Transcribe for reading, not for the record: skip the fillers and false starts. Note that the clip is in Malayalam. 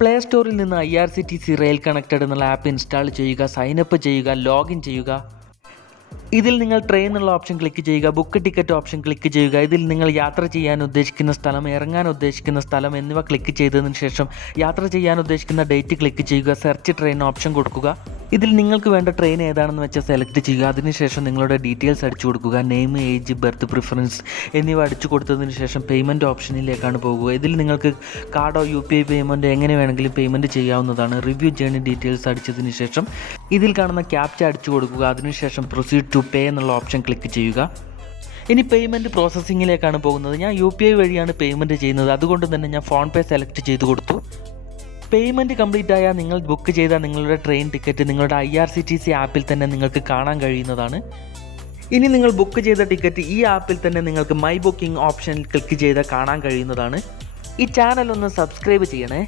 പ്ലേ സ്റ്റോറിൽ നിന്ന് IRCTC റെയിൽ കണക്റ്റഡ് എന്നുള്ള ആപ്പ് ഇൻസ്റ്റാൾ ചെയ്യുക, സൈനപ്പ് ചെയ്യുക, ലോഗിൻ ചെയ്യുക. ഇതിൽ നിങ്ങൾ ട്രെയിൻ എന്നുള്ള ഓപ്ഷൻ ക്ലിക്ക് ചെയ്യുക, ബുക്ക് ടിക്കറ്റ് ഓപ്ഷൻ ക്ലിക്ക് ചെയ്യുക. ഇതിൽ നിങ്ങൾ യാത്ര ചെയ്യാൻ ഉദ്ദേശിക്കുന്ന സ്ഥലം, ഇറങ്ങാൻ ഉദ്ദേശിക്കുന്ന സ്ഥലം എന്നിവ ക്ലിക്ക് ചെയ്തതിന് ശേഷം യാത്ര ചെയ്യാൻ ഉദ്ദേശിക്കുന്ന ഡേറ്റ് ക്ലിക്ക് ചെയ്യുക, സെർച്ച് ട്രെയിൻ ഓപ്ഷൻ കൊടുക്കുക. ഇതിൽ നിങ്ങൾക്ക് വേണ്ട ട്രെയിൻ ഏതാണെന്ന് വെച്ചാൽ സെലക്ട് ചെയ്യുക. അതിനുശേഷം നിങ്ങളുടെ ഡീറ്റെയിൽസ് അടിച്ചു കൊടുക്കുക, നെയിം, ഏജ്, ബർത്ത്, പ്രിഫറൻസ് എന്നിവ അടിച്ചു കൊടുത്തതിന് ശേഷം പേയ്മെൻറ്റ് ഓപ്ഷനിലേക്കാണ് പോകുക. ഇതിൽ നിങ്ങൾക്ക് കാർഡോ UPI പേയ്മെൻറ്റ് എങ്ങനെ വേണമെങ്കിലും പേയ്മെൻറ്റ് ചെയ്യാവുന്നതാണ്. റിവ്യൂ ജേർണി ഡീറ്റെയിൽസ് അടിച്ചതിന് ശേഷം ഇതിൽ കാണുന്ന ക്യാപ്ച അടിച്ചു കൊടുക്കുക. അതിനുശേഷം പ്രൊസീഡ് ടു പേ എന്നുള്ള ഓപ്ഷൻ ക്ലിക്ക് ചെയ്യുക. ഇനി പേയ്മെൻറ്റ് പ്രോസസ്സിങ്ങിലേക്കാണ് പോകുന്നത്. ഞാൻ UPI വഴിയാണ് പേയ്മെൻറ്റ് ചെയ്യുന്നത്, അതുകൊണ്ട് തന്നെ ഞാൻ ഫോൺ പേ സെലക്ട് ചെയ്ത് കൊടുത്തു. പേയ്മെൻറ്റ് കംപ്ലീറ്റ് ആയാൽ നിങ്ങൾ ബുക്ക് ചെയ്ത നിങ്ങളുടെ ട്രെയിൻ ടിക്കറ്റ് നിങ്ങളുടെ IRCTC ആപ്പിൽ തന്നെ നിങ്ങൾക്ക് കാണാൻ കഴിയുന്നതാണ്. ഇനി നിങ്ങൾ ബുക്ക് ചെയ്ത ടിക്കറ്റ് ഈ ആപ്പിൽ തന്നെ നിങ്ങൾക്ക് മൈ ബുക്കിംഗ് ഓപ്ഷനിൽ ക്ലിക്ക് ചെയ്താൽ കാണാൻ കഴിയുന്നതാണ്. ഈ ചാനൽ ഒന്ന് സബ്സ്ക്രൈബ് ചെയ്യണേ.